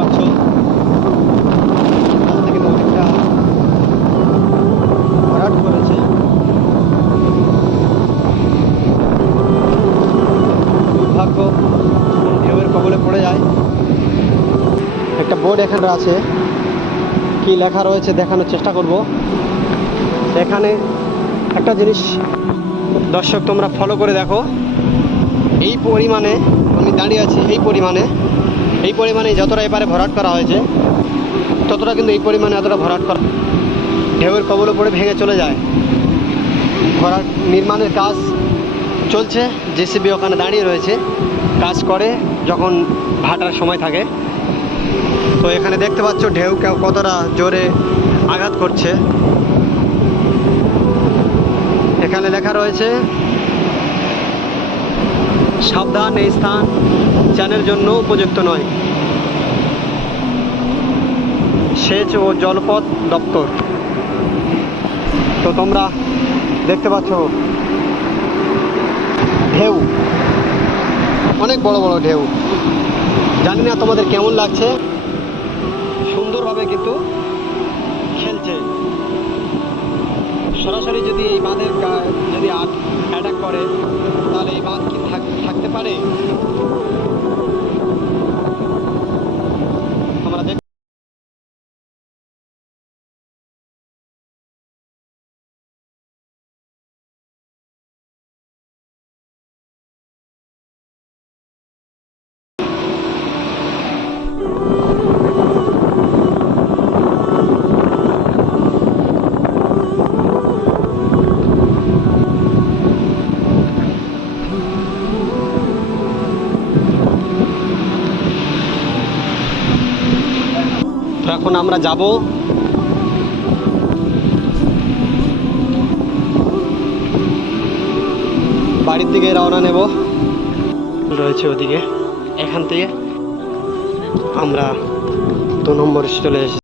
পাচ্ছ থেকে নদীটা ভরাট করেছে। দুর্ভাগ্য ঢেউয়ের কবলে পড়ে যায়। একটা বোর্ড এখানে আছে, কি লেখা রয়েছে দেখানোর চেষ্টা করব। এখানে একটা জিনিস দর্শক তোমরা ফলো করে দেখো, এই পরিমাণে আমি দাঁড়িয়ে আছি, এই পরিমাণে যতটা এবারে ভরাট করা হয়েছে ততটা কিন্তু এই পরিমাণে এতটা ভরাট করা ঢেউয়ের কবলে পড়ে ভেঙে চলে যায়। ভরাট নির্মাণের কাজ চলছে, জেসিবি ওখানে দাঁড়িয়ে রয়েছে, কাজ করে যখন ভাটার সময় থাকে। তো এখানে দেখতে পাচ্ছ ঢেউ কতটা জোরে আঘাত করছে। এখানে লেখা রয়েছে সাবধান, এই স্থান চানের জন্য উপযুক্ত নয়। সেচ ও জলপথ দপ্তর। তো তোমরা দেখতে পাচ্ছ ঢেউ, অনেক বড় বড় ঢেউ। জানি না তোমাদের কেমন লাগছে, সুন্দরভাবে কিন্তু খেলছে। সরাসরি যদি এই বাঁধের যদি অ্যাটাক করে তাহলে এই বাঁধ কি থাকতে পারে? আমরা দেখ এখন আমরা যাব বাড়ির দিকে রওনা নেব। রয়েছে ওদিকে, এখান থেকে আমরা 2 নম্বরে চলে এসেছি।